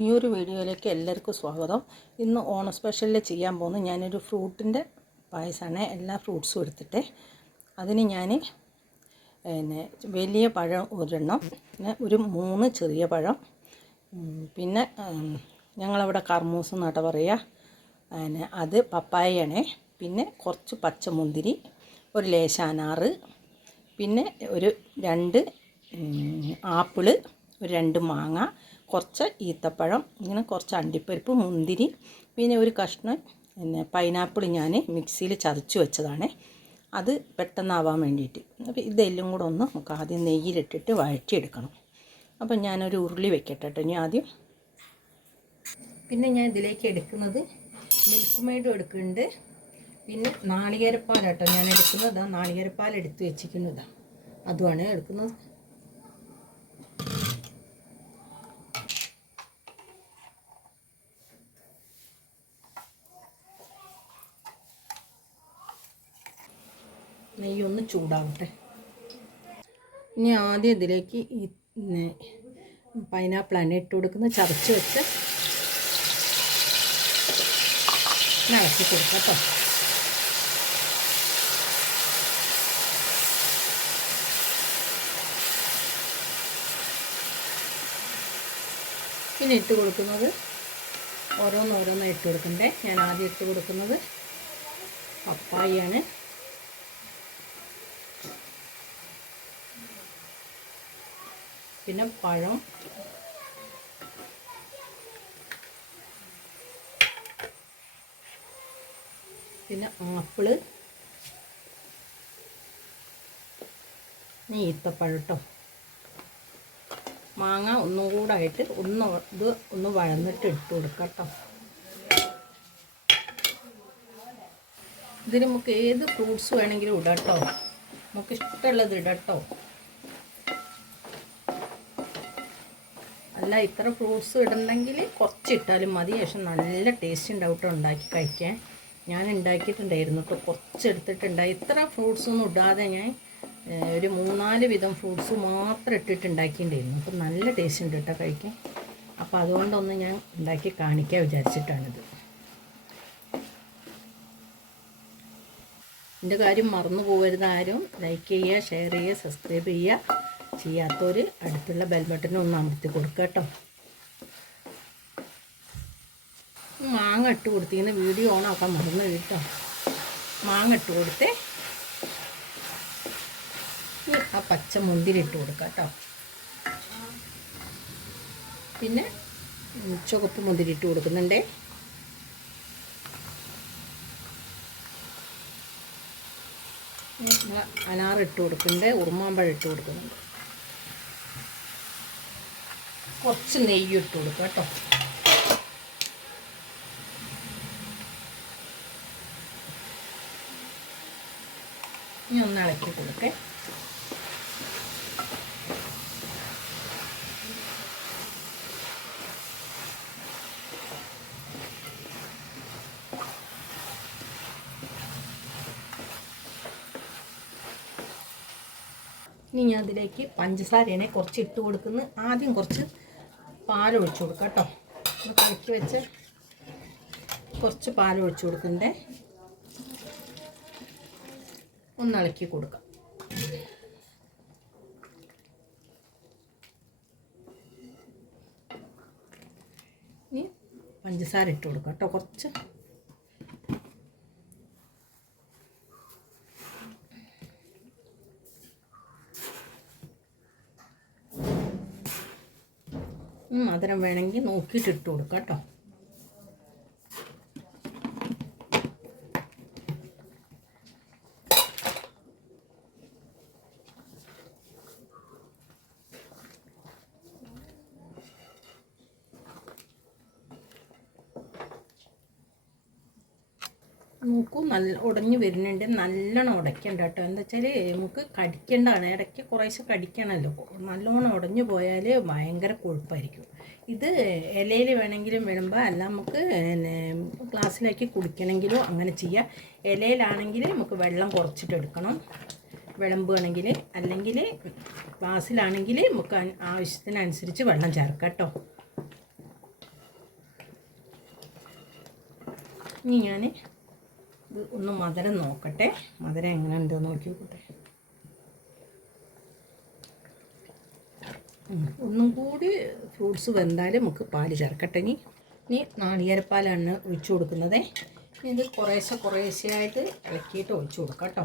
ഈ ഒരു വീഡിയോയിലേക്ക് എല്ലാവർക്കും സ്വാഗതം. ഇന്ന് ഓണ സ്പെഷ്യലിൽ ചെയ്യാൻ പോകുന്നത് ഞാനൊരു ഫ്രൂട്ടിന്റെ പായസമാണ്. എല്ലാ ഫ്രൂട്ട്സും എടുത്തിട്ട് അതിന് ഞാൻ പിന്നെ വലിയ പഴം ഒരെണ്ണം പിന്നെ ഒരു മൂന്ന് ചെറിയ പഴം പിന്നെ ഞങ്ങളവിടെ കർമൂസ് എന്നാട്ട പറയുക പിന്നെ അത് പപ്പായയാണ്. പിന്നെ കുറച്ച് പച്ചമുന്തിരി ഒരു ലേശ പിന്നെ ഒരു രണ്ട് ആപ്പിൾ ഒരു രണ്ട് മാങ്ങ കുറച്ച് ഈത്തപ്പഴം ഇങ്ങനെ കുറച്ച് അണ്ടിപ്പരിപ്പ് മുന്തിരി പിന്നെ ഒരു കഷ്ണം പിന്നെ പൈനാപ്പിൾ ഞാൻ മിക്സിയിൽ ചതച്ച് വെച്ചതാണ്. അത് പെട്ടെന്നാവാൻ വേണ്ടിയിട്ട്. അപ്പോൾ ഇതെല്ലാം കൂടെ ഒന്ന് നമുക്ക് ആദ്യം നെയ്യിലിട്ടിട്ട് വഴറ്റിയെടുക്കണം. അപ്പം ഞാനൊരു ഉരുളി വെക്കട്ടെ കേട്ടോ ഇനി ആദ്യം. പിന്നെ ഞാൻ ഇതിലേക്ക് എടുക്കുന്നത് മിൽക്ക് മെയ്ഡും എടുക്കുന്നുണ്ട് പിന്നെ നാളികേരപ്പാലാട്ടോ ഞാൻ എടുക്കുന്നത്. ആ നാളികേരപ്പാൽ എടുത്ത് വെച്ചിരിക്കുന്നതാണ് അതുമാണ് എടുക്കുന്നത്. നെയ്യൊന്ന് ചൂടാവട്ടെ. ഇനി ആദ്യം ഇതിലേക്ക് ഈ പൈനാപ്പിളാണ് ഇട്ട് കൊടുക്കുന്ന ചതച്ച് വെച്ച് ഇളക്കി കൊടുക്കാം കേട്ടോ. പിന്നെ ഇട്ട് കൊടുക്കുന്നത് ഓരോന്നോരോന്നായി ഇട്ട് കൊടുക്കണ്ടേ. ഞാൻ ആദ്യം ഇട്ട് കൊടുക്കുന്നത് പപ്പായാണ് പിന്നെ പഴം. പിന്നെ ആപ്പിൾ. ഇനി മാങ്ങ ഒന്നും കൂടെ ആയിട്ട് ഒന്ന് ഇത് ഒന്ന് വഴന്നിട്ട് ഇട്ട് കൊടുക്കട്ടോ കേട്ടോ ഇതിന് നമുക്ക് ഏത് ഫ്രൂട്ട്സ് വേണമെങ്കിലും ഇടാം കേട്ടോ നമുക്ക് ഇഷ്ടമുള്ളത് അല്ല ഇത്ര ഫ്രൂട്ട്സ് ഇടണമെങ്കിൽ കുറച്ച് ഇട്ടാലും മതി. പക്ഷെ നല്ല ടേസ്റ്റ് ഉണ്ടാവും ഉണ്ടാക്കി കഴിക്കാൻ. ഞാൻ ഉണ്ടാക്കിയിട്ടുണ്ടായിരുന്നു കേട്ടോ കുറച്ച് എടുത്തിട്ടുണ്ടായി ഇത്ര ഫ്രൂട്ട്സ് ഒന്നും ഇടാതെ ഞാൻ ഒരു മൂന്നാൽ വിധം ഫ്രൂട്ട്സ് മാത്രം ഇട്ടിട്ട് ഉണ്ടാക്കിയിട്ടുണ്ടായിരുന്നു അപ്പം നല്ല ടേസ്റ്റ് ഉണ്ട് കേട്ടോ കഴിക്കാൻ. അപ്പോൾ അതുകൊണ്ടൊന്ന് ഞാൻ ഉണ്ടാക്കി കാണിക്കാൻ വിചാരിച്ചിട്ടാണിത്. എന്റെ കാര്യം മറന്നു പോകരുത് ആരും. ലൈക്ക് ചെയ്യുക ഷെയർ ചെയ്യുക സബ്സ്ക്രൈബ് ചെയ്യുക. ചെയ്യാത്തവർ അടുത്തുള്ള ബെൽ ബട്ടൺ ഒന്ന് അമർത്തി കൊടുക്കുക കേട്ടോ. മാങ്ങ ഇട്ട് കൊടുത്തിങ്ങനെ വീഡിയോ ഓണാക്കാൻ മറന്നു കേട്ടോ. മാങ്ങ ഇട്ട് കൊടുത്ത് ആ പച്ച മുന്തിരി ഇട്ട് കൊടുക്കുക കേട്ടോ. പിന്നെ ചുവപ്പ് മുന്തിരി ഇട്ട് കൊടുക്കുന്നുണ്ടേ. നമ്മൾ ഇട്ട് കൊടുക്കുന്നുണ്ട് ഉറുമാമ്പഴം ഇട്ട് കൊടുക്കുന്നുണ്ട്. കുറച്ച് നെയ്യ് ഇട്ട് കൊടുക്കുക കേട്ടോ. ഇനി ഒന്ന് ഇളക്കി കൊടുക്കേ. ഇനി ഞാൻ അതിലേക്ക് പഞ്ചസാരയാണ് കുറച്ച് ഇട്ട് കൊടുക്കുന്നു. ആദ്യം കുറച്ച് പാൽ ഒഴിച്ച് കൊടുക്കാം കേട്ടോ. കലക്കി വെച്ച് കുറച്ച് പാൽ ഒഴിച്ച് കൊടുക്കണ്ടേ? ഒന്ന് ഇളക്കി കൊടുക്കാം. ഇനി പഞ്ചസാര ഇട്ട് കൊടുക്കാം കേട്ടോ കുറച്ച്. മധുരം വേണമെങ്കിൽ നോക്കിയിട്ട് ഇട്ട് കൊടുക്കാം കേട്ടോ. നോക്കൂ നല്ല ഉടഞ്ഞു വരുന്നുണ്ട്. നല്ലോണം ഉടയ്ക്കേണ്ട കേട്ടോ. എന്താ വെച്ചാൽ നമുക്ക് കടിക്കേണ്ടതാണ്. ഇടയ്ക്ക് കുറേശ്ശെ കടിക്കണമല്ലോ. നല്ലോണം ഉടഞ്ഞു പോയാൽ ഭയങ്കര കൊഴുപ്പായിരിക്കും. ഇത് ഇലയിൽ വേണമെങ്കിലും വിടുമ്പോൾ അല്ല നമുക്ക് പിന്നെ ഗ്ലാസ്സിലാക്കി കുടിക്കണമെങ്കിലോ അങ്ങനെ ചെയ്യാം. ഇലയിലാണെങ്കിൽ നമുക്ക് വെള്ളം കുറച്ചിട്ട് എടുക്കണം. വിളമ്പുകയാണെങ്കിൽ അല്ലെങ്കിൽ ഗ്ലാസ്സിലാണെങ്കിൽ നമുക്ക് ആവശ്യത്തിനനുസരിച്ച് വെള്ളം ചേർക്കാം കേട്ടോ. ഇനി ഞാൻ ഇത് ഒന്ന് മധുരം നോക്കട്ടെ. മധുരം എങ്ങനെ ഉണ്ടോ നോക്കി നോക്കട്ടെ ഒന്നും കൂടി ഫ്രൂട്ട്സ് വെന്താൽ നമുക്ക് പാൽ ചേർക്കട്ടെ ഇനി. ഇനി നാളികേരപ്പാലാണ് ഒഴിച്ചു കൊടുക്കുന്നത്. ഇത് കുറേശ്ശെ കുറേശ്ശെയായിട്ട് ഇളക്കിയിട്ട് ഒഴിച്ചു കൊടുക്കാം കേട്ടോ.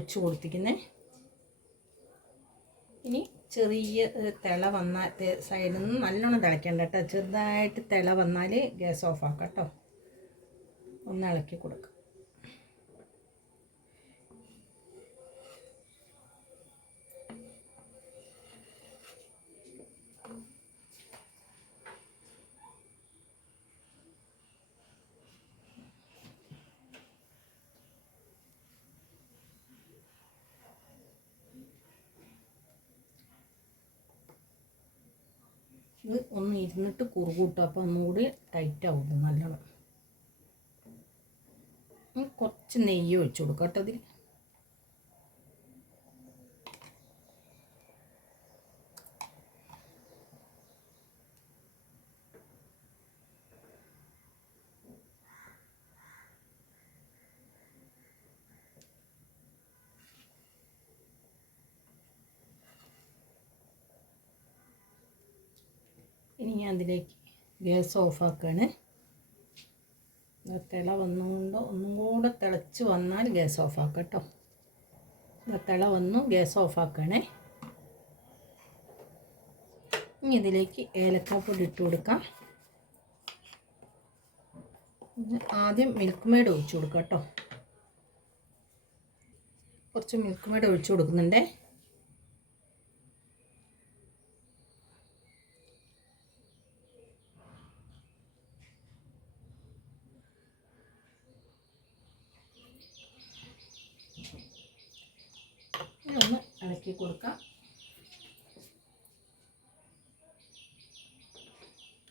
ഒഴിച്ചു കൊടുത്തിരിക്കുന്നത് ഇനി ചെറിയ തിള വന്നാൽ സൈഡിൽ നിന്ന് നല്ലോണം തിളയ്ക്കണ്ട കേട്ടോ. ചെറുതായിട്ട് തിള വന്നാൽ ഗ്യാസ് ഓഫ് ആക്കാം കേട്ടോ. ഒന്ന് ഇളക്കി കൊടുക്കാം. ഇത് ഒന്ന് ഇരുന്നിട്ട് കുറുകൂട്ടും അപ്പോൾ ഒന്നുകൂടി ടൈറ്റ് ആവും. നല്ലോണം. കുറച്ച് നെയ്യ് ഒഴിച്ചു കൊടുക്കാം കേട്ടോ അതിൽ ഇനി ഞാൻ അതിലേക്ക് ഗ്യാസ് ഓഫാക്കാണ്. തിള വന്നുകൊണ്ട് ഒന്നും കൂടെ തിളച്ച് വന്നാൽ ഗ്യാസ് ഓഫാക്കാം കേട്ടോ. തിള വന്നു ഗ്യാസ് ഓഫാക്കണേ. ഇനി ഇതിലേക്ക് ഏലക്കാപ്പൊടി ഇട്ട് കൊടുക്കാം. ആദ്യം മിൽക്ക് മെയ്ഡ് ഒഴിച്ചു കൊടുക്കാം കേട്ടോ. കുറച്ച് മിൽക്ക് മെയ്ഡ് ഒഴിച്ചു കൊടുക്കുന്നുണ്ടേ. ഇളക്കി കൊടുക്കാം.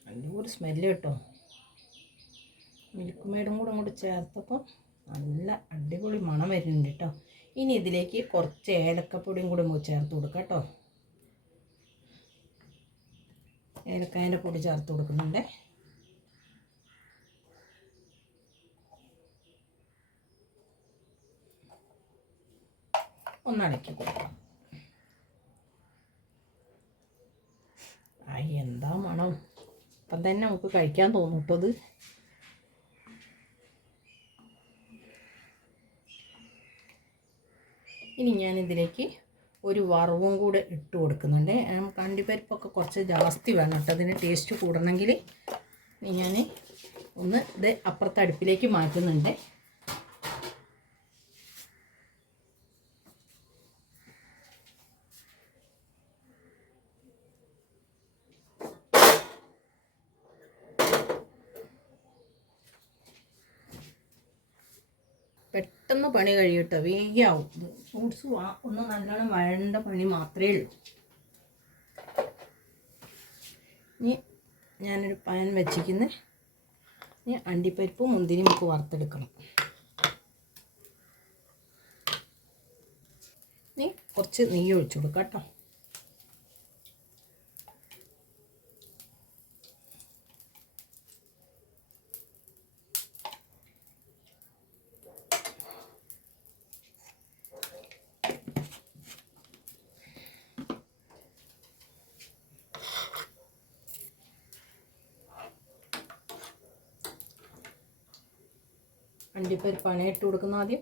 നല്ലൊരു സ്മെല്ല് കേട്ടോ. മിൽക്ക് മേടും കൂടെ അങ്ങോട്ട് ചേർത്തപ്പോൾ നല്ല അടിപൊളി മണം വരുന്നുണ്ട് കേട്ടോ. ഇനി ഇതിലേക്ക് കുറച്ച് ഏലക്കപ്പൊടിയും കൂടെ ചേർത്ത് കൊടുക്കാം കേട്ടോ. ഏലക്കായന്റെ പൊടി ചേർത്ത് കൊടുക്കുന്നുണ്ട്. ഒന്നടക്കി കൊടുക്കാം ആയി എന്താ മണം ഇപ്പം തന്നെ നമുക്ക് കഴിക്കാൻ തോന്നും കേട്ടോ ഇത് ഇനി ഞാൻ ഇതിലേക്ക് ഒരു വറവും കൂടെ ഇട്ട് കൊടുക്കുന്നുണ്ട്. നമുക്ക് അണ്ടിപ്പരിപ്പൊക്കെ കുറച്ച് ജാസ്തി വേണം കേട്ടോ. അതിന് ടേസ്റ്റ് കൂടണമെങ്കിൽ ഞാൻ ഒന്ന് ഇത് അപ്പുറത്തെ അടുപ്പിലേക്ക് മാറ്റുന്നുണ്ട്. പെട്ടെന്ന് പണി കഴിയട്ടോ വേഗമാവും ഫ്രൂട്ട്സ് ഒന്ന് നല്ലോണം വഴണ്ട പണി മാത്രമേ ഉള്ളൂ. ഇനി ഞാനൊരു പാൻ വെച്ചിരിക്കുന്നത് ഇനി അണ്ടിപ്പരിപ്പ് മുന്തിരി നമുക്ക് വറുത്തെടുക്കണം. ഇനി കുറച്ച് നെയ്യ് ഒഴിച്ചു കൊടുക്കാം കേട്ടോ. അണ്ടിപ്പരിപ്പാണ് ഇട്ട് കൊടുക്കുന്ന ആദ്യം.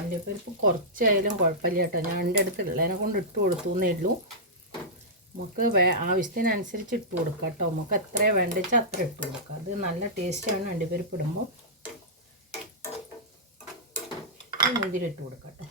അണ്ടിപ്പരിപ്പ് കുറച്ചായാലും കുഴപ്പമില്ല കേട്ടോ. ഞാൻ എന്റെ അടുത്ത് ഉള്ളതിനെ കൊണ്ട് ഇട്ട് കൊടുത്തു എന്നേ ഉള്ളൂ. നമുക്ക് വേ ആവശ്യത്തിനനുസരിച്ച് ഇട്ട് കൊടുക്കാം കേട്ടോ. നമുക്ക് എത്രയാണ് വേണ്ടത് വെച്ചാൽ അത്ര ഇട്ട് കൊടുക്കാം. അത് നല്ല ടേസ്റ്റാണ് അണ്ടിപ്പരിപ്പ് ഇടുമ്പോൾ മുന്തിരി ഇട്ട് കൊടുക്കട്ടെ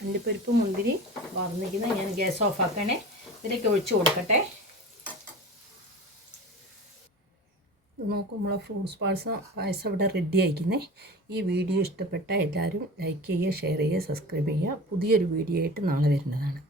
അണ്ടിപ്പരിപ്പ് മുന്തിരി വറന്നിരിക്കുന്നത് ഞാൻ ഗ്യാസ് ഓഫ് ആക്കണേ. ഇതിലേക്ക് ഒഴിച്ചു കൊടുക്കട്ടെ. ഇത് നോക്കൂ നമ്മളെ ഫ്രൂട്ട്സ് പായസം പായസം ഇവിടെ റെഡി ആയിക്കുന്നേ ഈ വീഡിയോ ഇഷ്ടപ്പെട്ട എല്ലാവരും ലൈക്ക് ചെയ്യുക ഷെയർ ചെയ്യുക സബ്സ്ക്രൈബ് ചെയ്യുക. പുതിയൊരു വീഡിയോ ആയിട്ട് നാളെ വരുന്നതാണ്.